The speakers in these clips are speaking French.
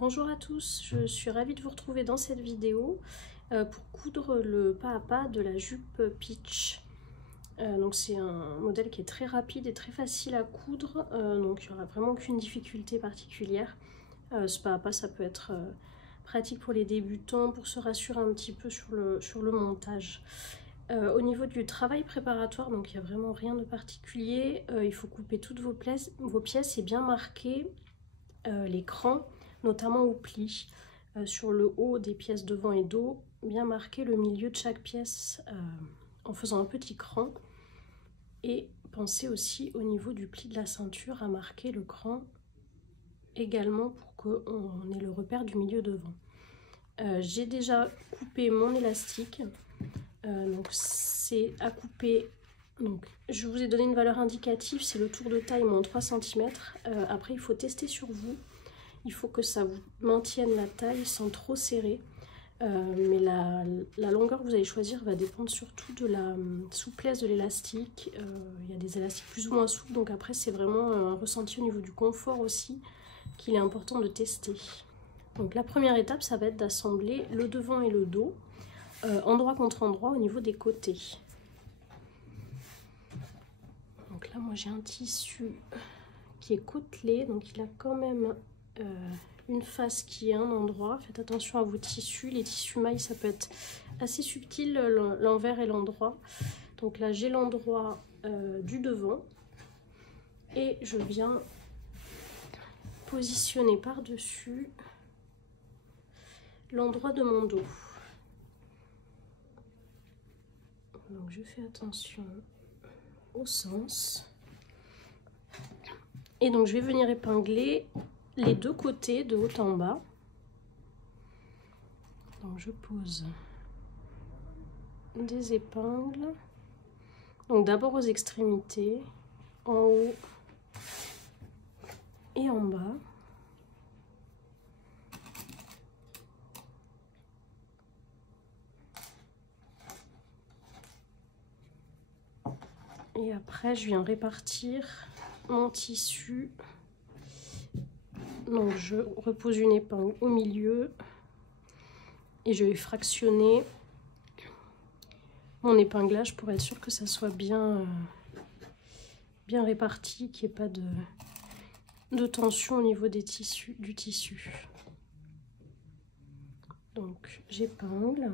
Bonjour à tous, je suis ravie de vous retrouver dans cette vidéo pour coudre le pas à pas de la jupe Peach. Donc c'est un modèle qui est très rapide et très facile à coudre, donc il n'y aura vraiment aucune difficulté particulière. Ce pas à pas, ça peut être pratique pour les débutants, pour se rassurer un petit peu sur le montage. Au niveau du travail préparatoire, donc il n'y a vraiment rien de particulier. Il faut couper toutes vos pièces et bien marquer les crans, notamment au pli. Sur le haut des pièces devant et dos, bien marquer le milieu de chaque pièce en faisant un petit cran. Et pensez aussi au niveau du pli de la ceinture à marquer le cran également pour qu'on ait le repère du milieu devant. J'ai déjà coupé mon élastique, donc c'est à couper. Donc, je vous ai donné une valeur indicative, c'est le tour de taille moins 3 cm. Après, il faut tester sur vous. Il faut que ça vous maintienne la taille sans trop serrer. Mais la longueur que vous allez choisir va dépendre surtout de la souplesse de l'élastique. Il y a des élastiques plus ou moins souples, donc après c'est vraiment un ressenti au niveau du confort aussi qu'il est important de tester. Donc la première étape, ça va être d'assembler le devant et le dos, endroit contre endroit au niveau des côtés. Donc là, moi j'ai un tissu qui est côtelé, donc il a quand même une face qui est un endroit. Faites attention à vos tissus. Les tissus mailles, ça peut être assez subtil, l'envers et l'endroit. Donc là, j'ai l'endroit du devant et je viens positionner par-dessus l'endroit de mon dos. Donc je fais attention au sens. Et donc je vais venir épingler les deux côtés de haut en bas. Donc je pose des épingles. Donc d'abord aux extrémités, en haut et en bas. Et après je viens répartir mon tissu. Donc je repose une épingle au milieu et je vais fractionner mon épinglage pour être sûr que ça soit bien réparti, qu'il n'y ait pas de tension au niveau des tissus, du tissu. Donc j'épingle.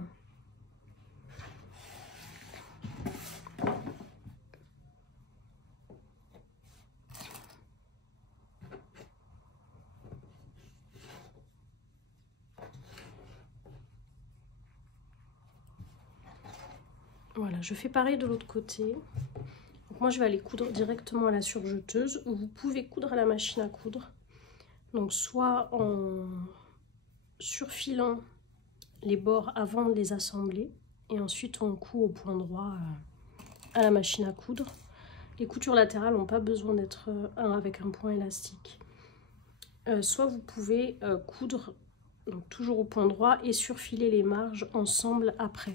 Voilà, je fais pareil de l'autre côté. Donc moi je vais aller coudre directement à la surjeteuse, ou vous pouvez coudre à la machine à coudre. Donc soit en surfilant les bords avant de les assembler, et ensuite on coud au point droit à la machine à coudre. Les coutures latérales n'ont pas besoin d'être avec un point élastique. Soit vous pouvez coudre donc toujours au point droit et surfiler les marges ensemble après.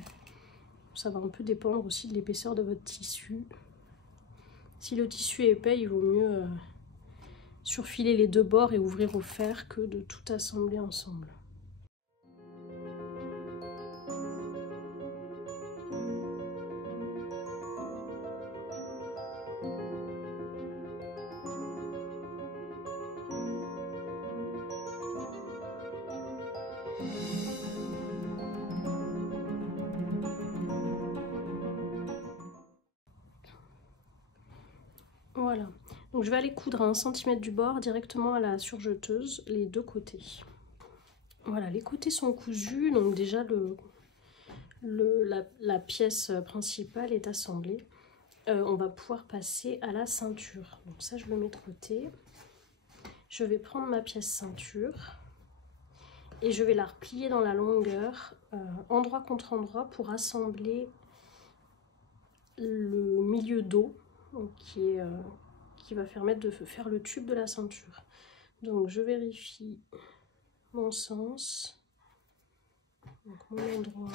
Ça va un peu dépendre aussi de l'épaisseur de votre tissu. Si le tissu est épais, il vaut mieux surfiler les deux bords et ouvrir au fer que de tout assembler ensemble. Voilà, donc je vais aller coudre à 1 cm du bord directement à la surjeteuse, les deux côtés. Voilà, les côtés sont cousus, donc déjà la pièce principale est assemblée. On va pouvoir passer à la ceinture. Donc ça, je le mets de côté. Je vais prendre ma pièce ceinture et je vais la replier dans la longueur, endroit contre endroit, pour assembler le milieu dos, qui va permettre de faire le tube de la ceinture. Donc je vérifie mon sens, donc mon endroit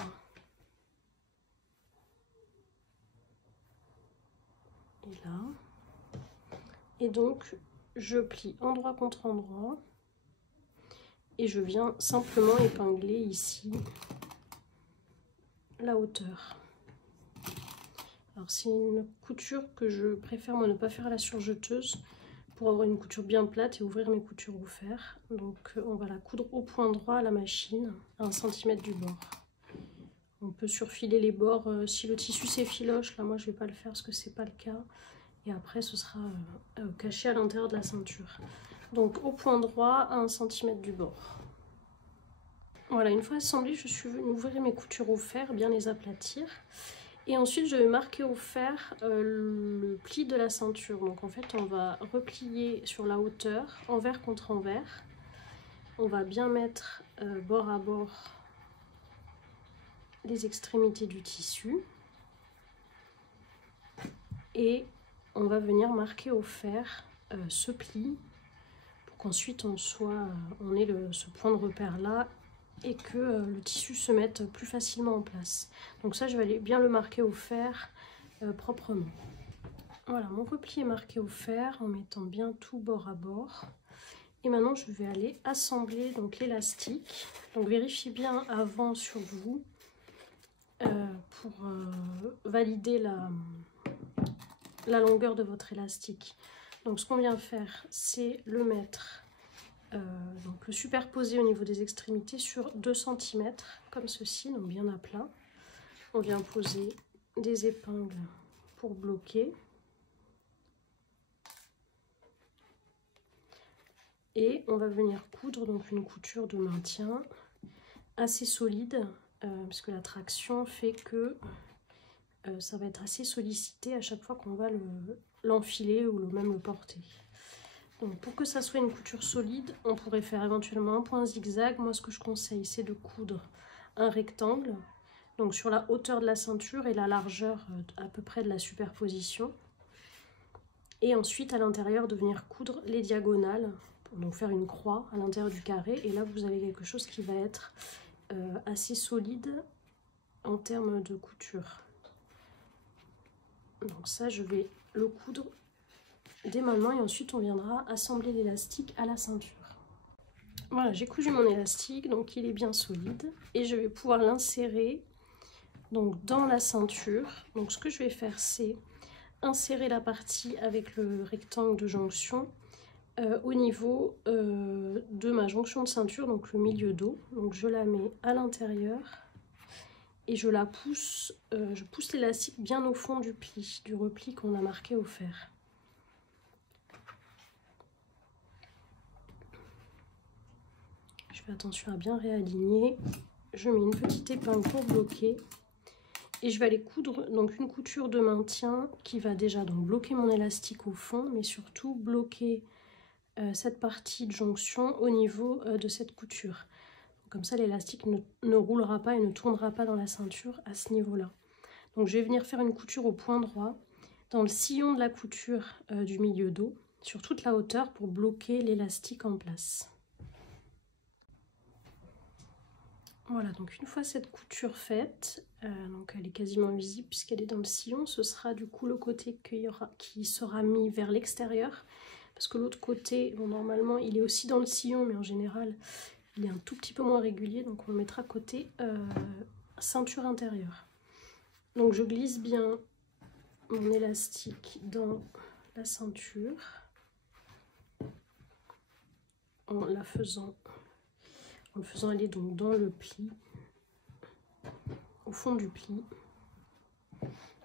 est là, et donc je plie endroit contre endroit et je viens simplement épingler ici la hauteur. Alors c'est une couture que je préfère moi ne pas faire à la surjeteuse pour avoir une couture bien plate et ouvrir mes coutures au fer. Donc on va la coudre au point droit à la machine, à 1 cm du bord. On peut surfiler les bords si le tissu s'effiloche, là moi je vais pas le faire parce que c'est pas le cas. Et après ce sera caché à l'intérieur de la ceinture. Donc au point droit à 1 cm du bord. Voilà, une fois assemblée, je suis venue ouvrir mes coutures au fer, bien les aplatir. Et ensuite, je vais marquer au fer le pli de la ceinture. Donc en fait, on va replier sur la hauteur, envers contre envers. On va bien mettre bord à bord les extrémités du tissu. Et on va venir marquer au fer ce pli pour qu'ensuite on ait ce point de repère là et que le tissu se mette plus facilement en place. Donc ça, je vais aller bien le marquer au fer proprement. Voilà, mon repli est marqué au fer en mettant bien tout bord à bord. Et maintenant, je vais aller assembler donc l'élastique. Donc vérifiez bien avant sur vous pour valider la longueur de votre élastique. Donc ce qu'on vient faire, c'est le mettre, donc le superposer au niveau des extrémités sur 2 cm, comme ceci, donc bien à plat. On vient poser des épingles pour bloquer. Et on va venir coudre donc une couture de maintien assez solide, puisque la traction fait que ça va être assez sollicité à chaque fois qu'on va l'enfiler ou même le porter. Donc pour que ça soit une couture solide, on pourrait faire éventuellement un point zigzag. Moi ce que je conseille, c'est de coudre un rectangle, donc sur la hauteur de la ceinture et la largeur à peu près de la superposition. Et ensuite à l'intérieur de venir coudre les diagonales, pour donc faire une croix à l'intérieur du carré. Et là vous avez quelque chose qui va être assez solide en termes de couture. Donc ça, je vais le coudre dès maintenant et ensuite on viendra assembler l'élastique à la ceinture. Voilà, j'ai cousu mon élastique, donc il est bien solide et je vais pouvoir l'insérer donc dans la ceinture. Donc ce que je vais faire, c'est insérer la partie avec le rectangle de jonction au niveau de ma jonction de ceinture, donc le milieu dos. Donc je la mets à l'intérieur. Et je pousse l'élastique bien au fond du pli, du repli qu'on a marqué au fer. Je fais attention à bien réaligner. Je mets une petite épingle pour bloquer. Et je vais aller coudre donc une couture de maintien qui va déjà donc bloquer mon élastique au fond, mais surtout bloquer cette partie de jonction au niveau de cette couture. Comme ça, l'élastique ne roulera pas et ne tournera pas dans la ceinture à ce niveau-là. Donc, je vais venir faire une couture au point droit dans le sillon de la couture du milieu dos, sur toute la hauteur pour bloquer l'élastique en place. Voilà, donc une fois cette couture faite, donc elle est quasiment visible puisqu'elle est dans le sillon, ce sera du coup le côté qui sera mis vers l'extérieur. Parce que l'autre côté, bon, normalement, il est aussi dans le sillon, mais en général, il est un tout petit peu moins régulier, donc on le mettra côté ceinture intérieure. Donc je glisse bien mon élastique dans la ceinture en le faisant aller donc dans le pli, au fond du pli.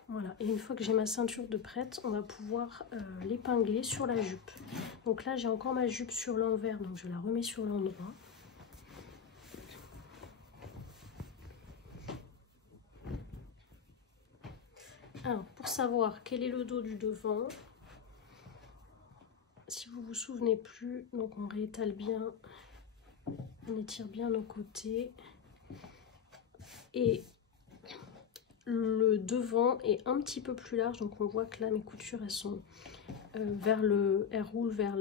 Voilà, et une fois que j'ai ma ceinture de prête, on va pouvoir l'épingler sur la jupe. Donc là, j'ai encore ma jupe sur l'envers, donc je la remets sur l'endroit. Alors, pour savoir quel est le dos du devant, si vous vous souvenez plus, donc on réétale bien, on étire bien nos côtés. Et le devant est un petit peu plus large, donc on voit que là mes coutures elles sont elles roulent vers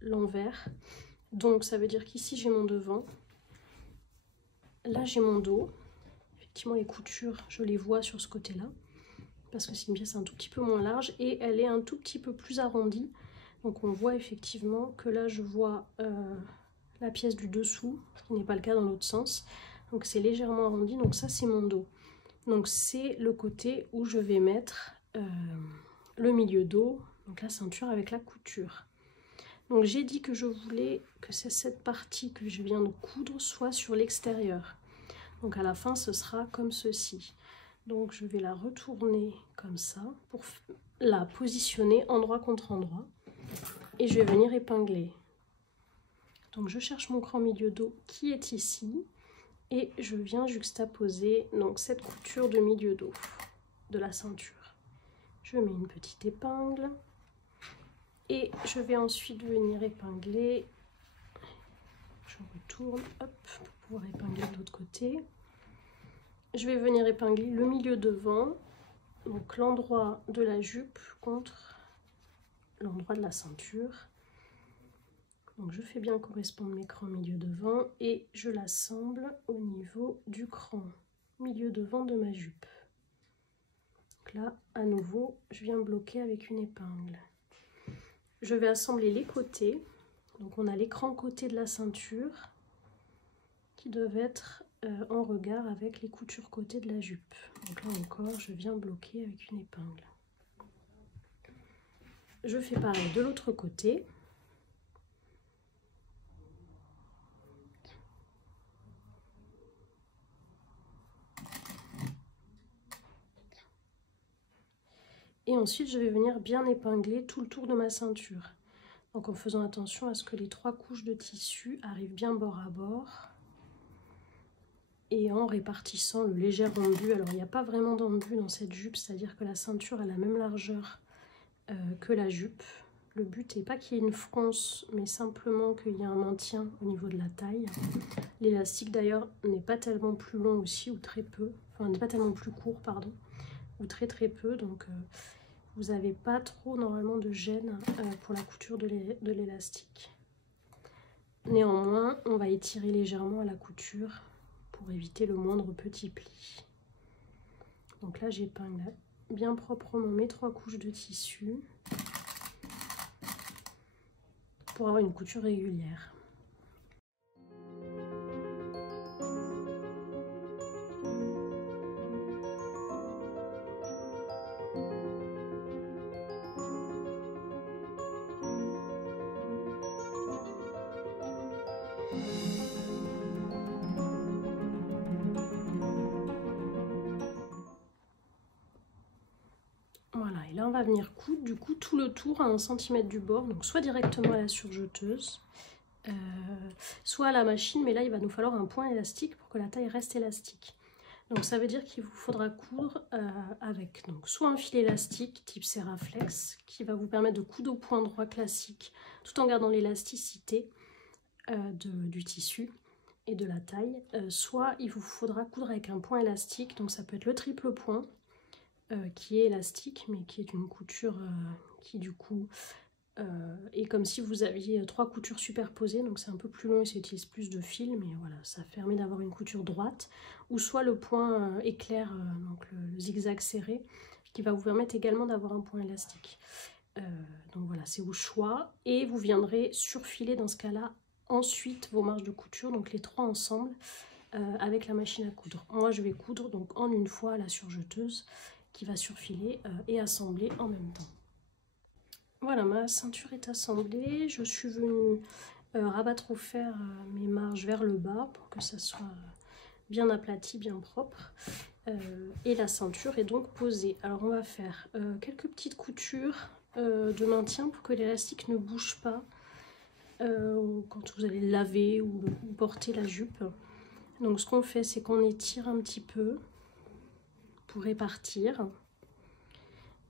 l'envers. Donc ça veut dire qu'ici j'ai mon devant, là j'ai mon dos. Effectivement les coutures je les vois sur ce côté là parce que c'est une pièce un tout petit peu moins large et elle est un tout petit peu plus arrondie. Donc on voit effectivement que là je vois la pièce du dessous, ce qui n'est pas le cas dans l'autre sens. Donc c'est légèrement arrondi, donc ça c'est mon dos. Donc c'est le côté où je vais mettre le milieu dos, donc la ceinture avec la couture. Donc j'ai dit que je voulais que cette partie que je viens de coudre soit sur l'extérieur. Donc à la fin ce sera comme ceci. Donc je vais la retourner comme ça pour la positionner endroit contre endroit. Et je vais venir épingler. Donc je cherche mon cran milieu dos qui est ici. Et je viens juxtaposer donc cette couture de milieu dos de la ceinture. Je mets une petite épingle et je vais ensuite venir épingler. Je retourne, hop, pour pouvoir épingler de l'autre côté. Je vais venir épingler le milieu devant, donc l'endroit de la jupe contre l'endroit de la ceinture. Donc je fais bien correspondre mes crans milieu devant et je l'assemble au niveau du cran milieu devant de ma jupe. Donc là, à nouveau, je viens bloquer avec une épingle. Je vais assembler les côtés. Donc on a l'écran côté de la ceinture qui doivent être en regard avec les coutures côté de la jupe. Donc là encore, je viens bloquer avec une épingle. Je fais pareil de l'autre côté. Et ensuite, je vais venir bien épingler tout le tour de ma ceinture. Donc en faisant attention à ce que les 3 couches de tissu arrivent bien bord à bord. Et en répartissant le léger rendu. Alors il n'y a pas vraiment d'embu dans cette jupe, c'est-à-dire que la ceinture a la même largeur que la jupe. Le but n'est pas qu'il y ait une fronce, mais simplement qu'il y ait un maintien au niveau de la taille. L'élastique d'ailleurs n'est pas tellement plus long aussi, ou très peu. Enfin, n'est pas tellement plus court, pardon. Ou très peu, donc vous n'avez pas trop normalement de gêne pour la couture de l'élastique. Néanmoins, on va étirer légèrement à la couture pour éviter le moindre petit pli. Donc là, j'épingle bien proprement mes 3 couches de tissu pour avoir une couture régulière. Voilà, et là on va venir coudre du coup tout le tour à 1 cm du bord, donc soit directement à la surjeteuse, soit à la machine, mais là il va nous falloir un point élastique pour que la taille reste élastique. Donc ça veut dire qu'il vous faudra coudre avec donc soit un fil élastique type Serraflex qui va vous permettre de coudre au point droit classique tout en gardant l'élasticité du tissu et de la taille, soit il vous faudra coudre avec un point élastique, donc ça peut être le triple point qui est élastique mais qui est une couture qui du coup est comme si vous aviez 3 coutures superposées, donc c'est un peu plus long et ça utilise plus de fil, mais voilà, ça permet d'avoir une couture droite, ou soit le point éclair, donc le zigzag serré, qui va vous permettre également d'avoir un point élastique. Donc voilà, c'est au choix, et vous viendrez surfiler dans ce cas-là ensuite vos marges de couture, donc les 3 ensemble, avec la machine à coudre. Moi je vais coudre donc en une fois à la surjeteuse, qui va surfiler et assembler en même temps. Voilà, ma ceinture est assemblée, je suis venue rabattre au fer mes marges vers le bas pour que ça soit bien aplati, bien propre. Et la ceinture est donc posée. Alors on va faire quelques petites coutures de maintien pour que l'élastique ne bouge pas quand vous allez laver ou porter la jupe. Donc ce qu'on fait, c'est qu'on étire un petit peu pour répartir.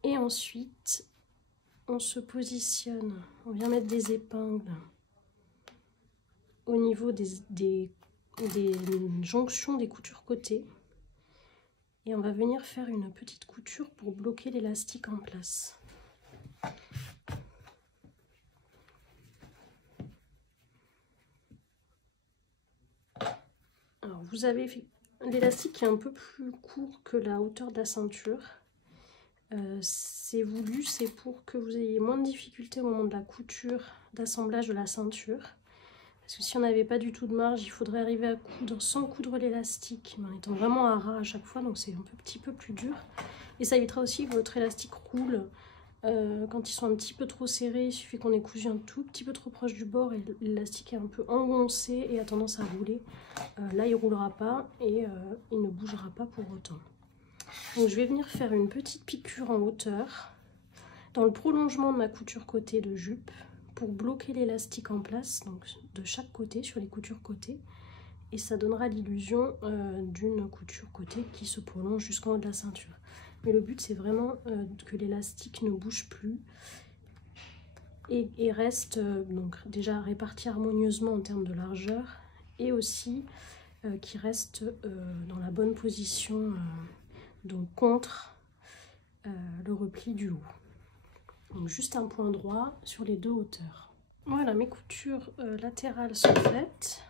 Et ensuite, on se positionne, on vient mettre des épingles au niveau des jonctions des coutures côté. Et on va venir faire une petite couture pour bloquer l'élastique en place. Alors vous avez l'élastique qui est un peu plus court que la hauteur de la ceinture. C'est voulu, c'est pour que vous ayez moins de difficultés au moment de la couture, d'assemblage de la ceinture. Parce que si on n'avait pas du tout de marge, il faudrait arriver à coudre sans coudre l'élastique, mais en étant vraiment à ras à chaque fois, donc c'est un petit peu plus dur. Et ça évitera aussi que votre élastique roule. Quand ils sont un petit peu trop serrés, il suffit qu'on ait cousu un tout petit peu trop proche du bord et l'élastique est un peu engoncé et a tendance à rouler. Là, il ne roulera pas et il ne bougera pas pour autant. Donc je vais venir faire une petite piqûre en hauteur dans le prolongement de ma couture côté de jupe pour bloquer l'élastique en place, donc de chaque côté, sur les coutures côté. Et ça donnera l'illusion d'une couture côté qui se prolonge jusqu'en haut de la ceinture. Mais le but, c'est vraiment que l'élastique ne bouge plus et reste donc déjà réparti harmonieusement en termes de largeur et aussi qui reste dans la bonne position, donc contre le repli du haut. Donc juste un point droit sur les deux hauteurs. Voilà, mes coutures latérales sont faites.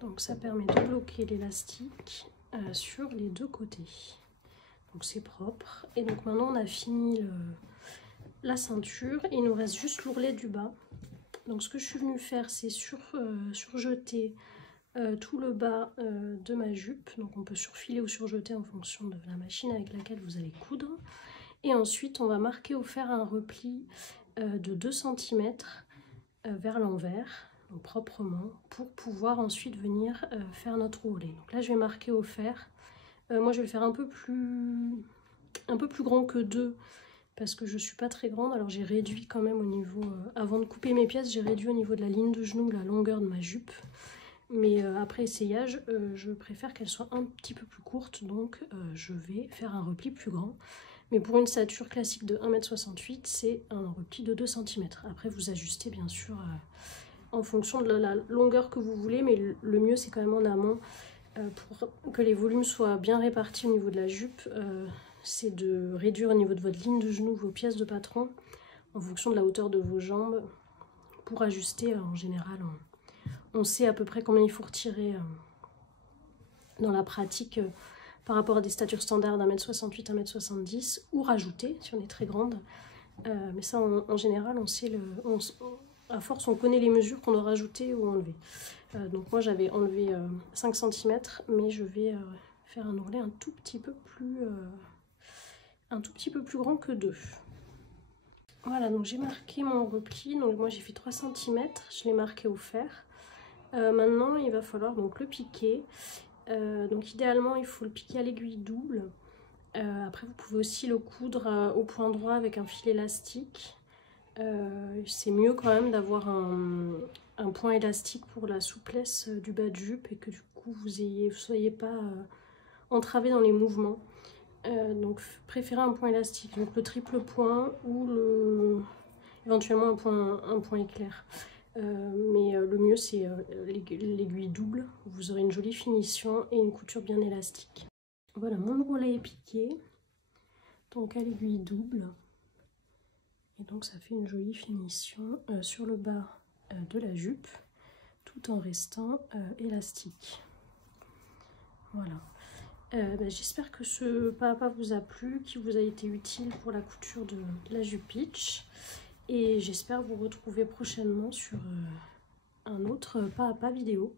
Donc ça permet de bloquer l'élastique sur les deux côtés. Donc c'est propre. Et donc maintenant on a fini la ceinture. Il nous reste juste l'ourlet du bas. Donc ce que je suis venue faire, c'est surjeter tout le bas de ma jupe. Donc on peut surfiler ou surjeter en fonction de la machine avec laquelle vous allez coudre. Et ensuite on va marquer au fer un repli de 2 cm vers l'envers. Donc proprement, pour pouvoir ensuite venir faire notre ourlet. Donc là je vais marquer au fer. Moi je vais le faire un peu plus grand que 2 parce que je suis pas très grande. Alors j'ai réduit quand même au niveau, avant de couper mes pièces, j'ai réduit au niveau de la ligne de genou la longueur de ma jupe. Mais après essayage, je préfère qu'elle soit un petit peu plus courte, donc je vais faire un repli plus grand. Mais pour une stature classique de 1,68 m, c'est un repli de 2 cm. Après vous ajustez bien sûr en fonction de la longueur que vous voulez, mais le mieux c'est quand même en amont pour que les volumes soient bien répartis au niveau de la jupe, c'est de réduire au niveau de votre ligne de genou vos pièces de patron en fonction de la hauteur de vos jambes pour ajuster. En général on sait à peu près combien il faut retirer dans la pratique par rapport à des statures standards d'1,68 m, 1,70 m ou rajouter si on est très grande, mais ça en général on sait à force, on connaît les mesures qu'on doit rajouter ou enlever. Donc moi j'avais enlevé 5 cm, mais je vais faire un ourlet un tout petit peu plus grand que 2. Voilà, donc j'ai marqué mon repli. Donc moi j'ai fait 3 cm, je l'ai marqué au fer. Maintenant il va falloir donc le piquer. Donc idéalement il faut le piquer à l'aiguille double. Après vous pouvez aussi le coudre au point droit avec un fil élastique. C'est mieux quand même d'avoir un point élastique pour la souplesse du bas de jupe et que du coup vous soyez pas entravé dans les mouvements. Donc préférez un point élastique, donc le triple point ou éventuellement un point éclair. Mais le mieux c'est l'aiguille double, vous aurez une jolie finition et une couture bien élastique. Voilà, mon ourlet est piqué, donc à l'aiguille double. Et donc ça fait une jolie finition sur le bas de la jupe, tout en restant élastique. Voilà. J'espère que ce pas à pas vous a plu, qu'il vous a été utile pour la couture de la jupe Peach. Et j'espère vous retrouver prochainement sur un autre pas à pas vidéo.